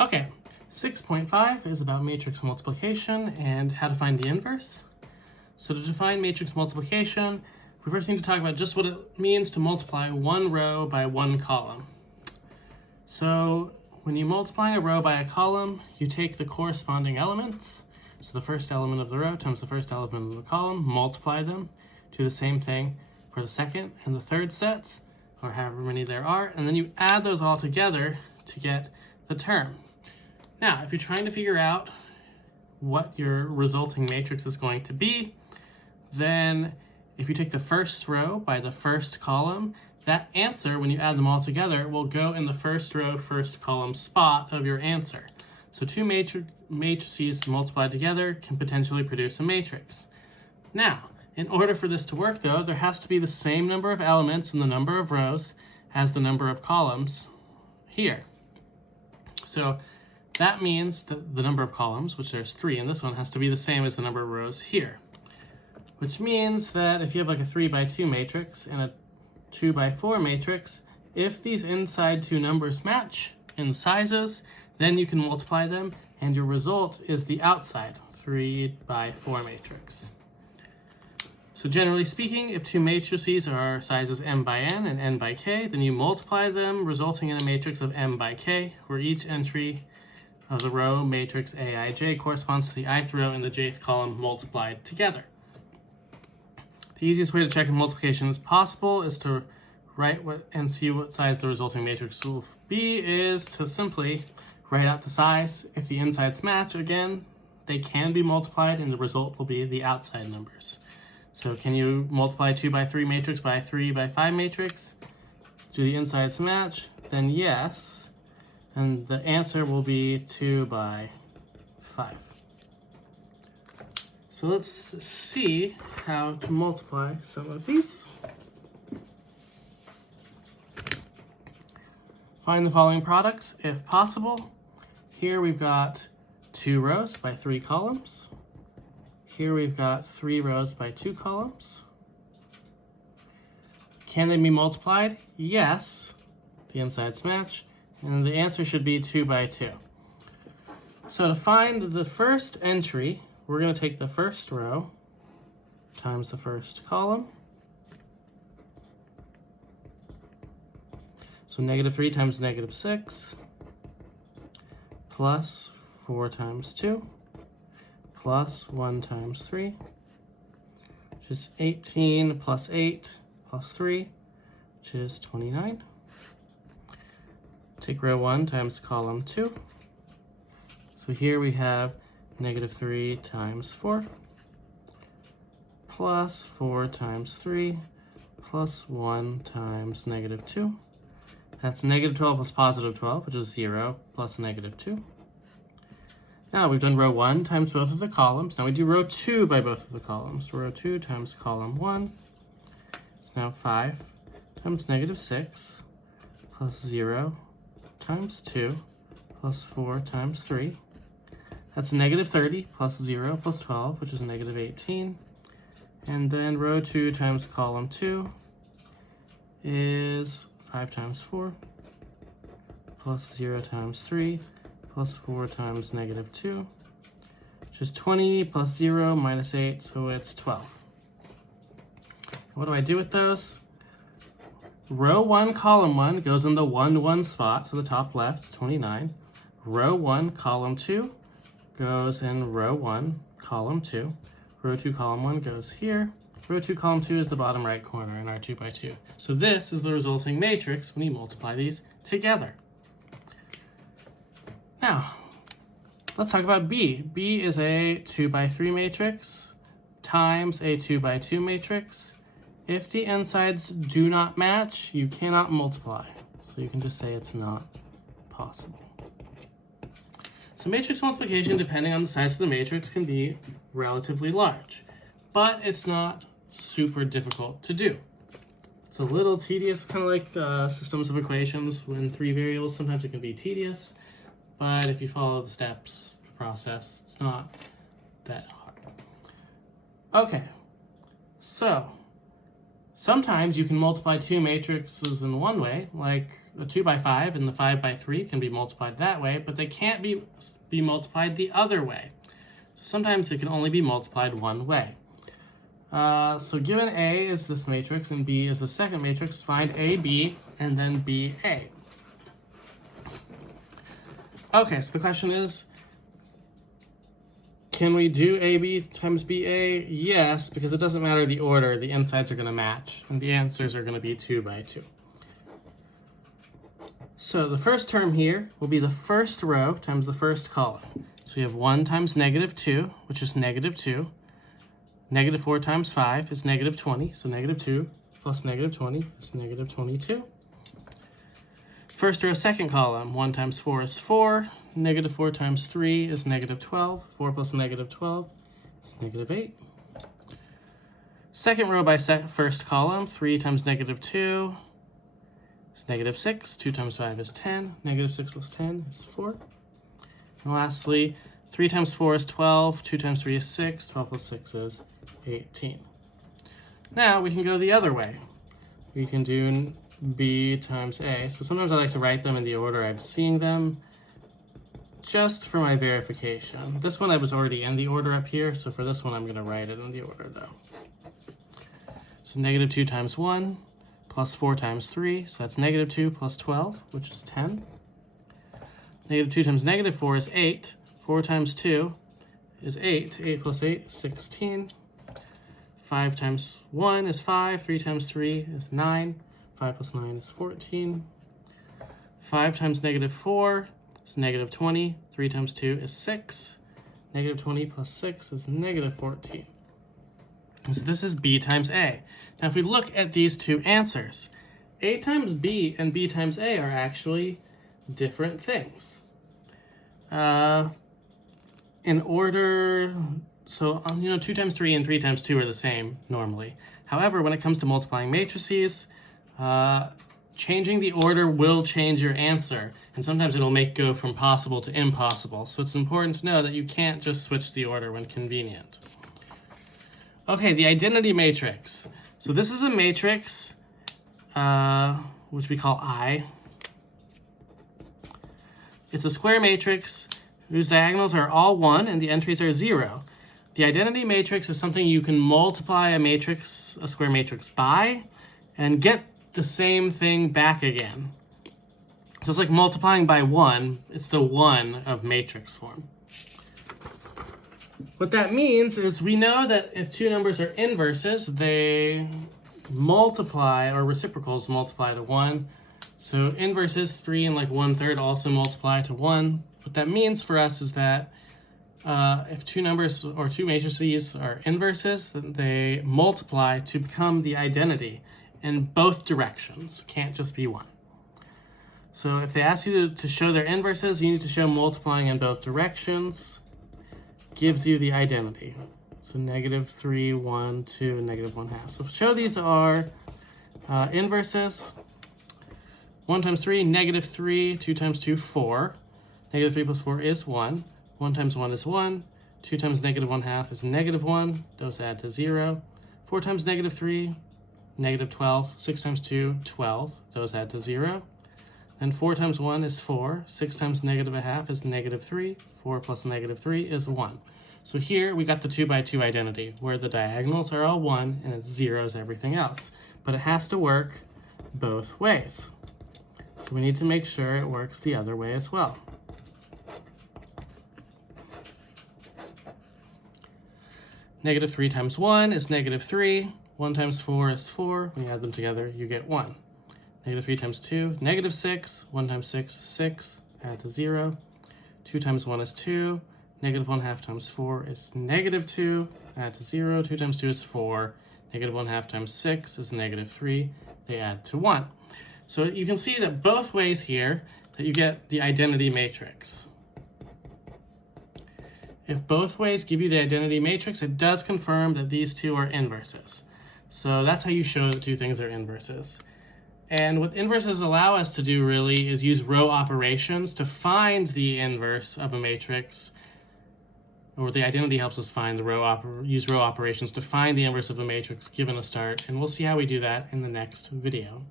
Okay, 6.5 is about matrix multiplication and how to find the inverse. So to define matrix multiplication, we first need to talk about just what it means to multiply one row by one column. So when you multiply a row by a column, you take the corresponding elements, so the first element of the row times the first element of the column, multiply them, do the same thing for the second and the third sets, or however many there are, and then you add those all together to get the term. Now, if you're trying to figure out what your resulting matrix is going to be, then if you take the first row by the first column, that answer, when you add them all together, will go in the first row, first column spot of your answer. So two matrices multiplied together can potentially produce a matrix. Now, in order for this to work though, there has to be the same number of elements in the number of rows as the number of columns here. So that means that the number of columns, which there's 3 in this one, has to be the same as the number of rows here. Which means that if you have like a 3 by 2 matrix and a 2 by 4 matrix, if these inside two numbers match in sizes, then you can multiply them and your result is the outside 3 by 4 matrix. So generally speaking, if two matrices are sizes m by n and n by k, then you multiply them, resulting in a matrix of m by k, where each entry of the row matrix Aij corresponds to the ith row in the jth column multiplied together. The easiest way to check if multiplication is possible is to write and see what size the resulting matrix will be, is to simply write out the size. If the insides match, again, they can be multiplied and the result will be the outside numbers. So can you multiply 2 by 3 matrix by 3 by 5 matrix? Do the insides match? Then yes. And the answer will be 2 by 5. So let's see how to multiply some of these. Find the following products if possible. Here we've got 2 rows by 3 columns. Here we've got 3 rows by 2 columns. Can they be multiplied? Yes. The insides match. And the answer should be 2 by 2. So to find the first entry, we're going to take the first row times the first column. So -3 times -6 plus 4 times 2 plus 1 times 3, which is 18 plus 8 plus 3, which is 29. Take row 1 times column 2. So here we have -3 times 4 plus 4 times 3 plus 1 times -2. That's -12 plus +12, which is 0 plus -2. Now we've done row 1 times both of the columns. Now we do row 2 by both of the columns. Row 2 times column 1 is now 5 times -6 plus 0 times 2 plus 4 times 3. That's -30 plus 0 plus 12, which is -18. And then row 2 times column 2 is 5 times 4 plus 0 times 3 plus 4 times -2, which is 20 plus 0 minus 8, so it's 12. What do I do with those? Row 1, column 1 goes in the 1, 1 spot, so the top left, 29. Row 1, column 2 goes in row 1, column 2. Row 2, column 1 goes here. Row 2, column 2 is the bottom right corner in our 2 by 2. So this is the resulting matrix when you multiply these together. Now, let's talk about B. B is a 2 by 3 matrix times a 2 by 2 matrix. If the insides do not match, you cannot multiply. So you can just say it's not possible. So matrix multiplication, depending on the size of the matrix, can be relatively large, but it's not super difficult to do. It's a little tedious, kind of like systems of equations. When 3 variables, sometimes it can be tedious, but if you follow the steps, the process, it's not that hard. Okay, so Sometimes you can multiply two matrices in one way, like the 2 by 5 and the 5 by 3 can be multiplied that way, but they can't be multiplied the other way. So sometimes they can only be multiplied one way. So given A is this matrix and B is the second matrix, find AB and then BA. Okay, so the question is, can we do AB times BA? Yes, because it doesn't matter the order, the insides are going to match, and the answers are going to be 2 by 2. So the first term here will be the first row times the first column. So we have 1 times negative 2, which is negative 2. Negative 4 times 5 is negative 20, so negative 2 plus negative 20 is negative 22. First row, second column, 1 times 4 is 4. Negative 4 times 3 is negative 12. 4 plus negative 12 is negative 8. Second row by first column, 3 times negative 2 is negative 6. 2 times 5 is 10. Negative 6 plus 10 is 4. And lastly, 3 times 4 is 12. 2 times 3 is 6. 12 plus 6 is 18. Now we can go the other way. We can do B times A. So sometimes I like to write them in the order I'm seeing them, just for my verification. This one I was already in the order up here, so for this one I'm going to write it in the order though. So negative 2 times 1 plus 4 times 3, so that's negative 2 plus 12, which is 10. Negative 2 times negative 4 is 8. 4 times 2 is 8. 8 plus 8 is 16. 5 times 1 is 5. 3 times 3 is 9. 5 plus 9 is 14. 5 times negative 4 is negative 20. 3 times 2 is 6. Negative 20 plus 6 is negative 14. So this is B times A. Now if we look at these two answers, A times B and B times A are actually different things. In order, so 2 times 3 and 3 times 2 are the same normally. However, when it comes to multiplying matrices, changing the order will change your answer, and sometimes it'll make go from possible to impossible. So it's important to know that you can't just switch the order when convenient. Okay, the identity matrix. So this is a matrix, which we call I. It's a square matrix whose diagonals are all 1 and the entries are 0. The identity matrix is something you can multiply a square matrix by, and get the same thing back again. So it's like multiplying by 1. It's the 1 of matrix form. What that means is we know that if two numbers are inverses, they multiply, or reciprocals multiply to 1. So inverses, 3 and like 1/3 also multiply to 1. What that means for us is that if two numbers or two matrices are inverses, then they multiply to become the identity in both directions. Can't just be one. So if they ask you to show their inverses, you need to show multiplying in both directions. Gives you the identity. So negative 3, 1, 2, and negative 1/2. So show these are inverses. 1 times 3, negative 3. 2 times 2, 4. Negative 3 plus 4 is 1. 1 times 1 is 1. 2 times negative 1/2 is negative 1. Those add to 0. 4 times negative 3, negative 12. 6 times 2, 12. Those add to 0. And 4 times 1 is 4. 6 times negative 1/2 is negative 3. 4 plus negative 3 is 1. So here we got the 2 by 2 identity, where the diagonals are all 1 and it zeros everything else. But it has to work both ways. So we need to make sure it works the other way as well. Negative 3 times 1 is negative 3. 1 times 4 is 4. When you add them together, you get 1. Negative 3 times 2, negative 6. 1 times 6 is 6. Add to 0. 2 times 1 is 2. Negative 1/2 times 4 is negative 2. Add to 0. 2 times 2 is 4. Negative 1/2 times 6 is negative 3. They add to 1. So you can see that both ways here that you get the identity matrix. If both ways give you the identity matrix, it does confirm that these two are inverses. So that's how you show that two things are inverses. And what inverses allow us to do really is use row operations to find the inverse of a matrix or the identity helps us find the use row operations to find the inverse of a matrix given a start, and we'll see how we do that in the next video.